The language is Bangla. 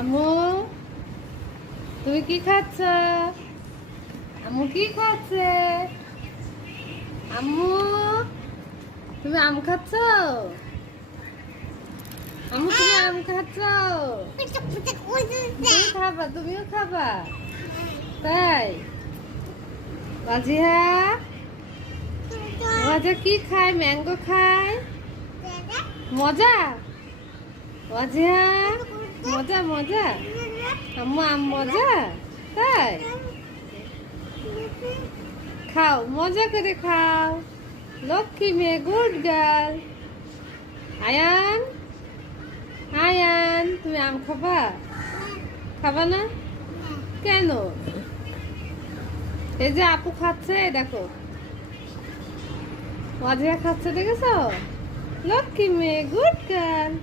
আম্মু তুমি কি খাচ্ছ? আম্মু কি খাচ্ছে? আম্মু তুমি আম খাচ্ছ? আম্মু তুমি আম খাচ্ছ? তুমি খাবা, তুমিও খাবা? তাই বাজিয়া বাজা কি খায়? ম্যাঙ্গো খায়? মজা বাজিয়া মজা মজা আম্মু আম মজা। তাই খাও, মজা করে খাও। লক্ষ্মী মেয়ে, গুড গার্ল। আয়ান আয়ান তুমি আম খাবা? খাবা না কেন? এই যে আপু খাচ্ছে, দেখো মজা খাচ্ছে, দেখেছো? লক্ষ্মী মেয়ে, গুড গার্ল।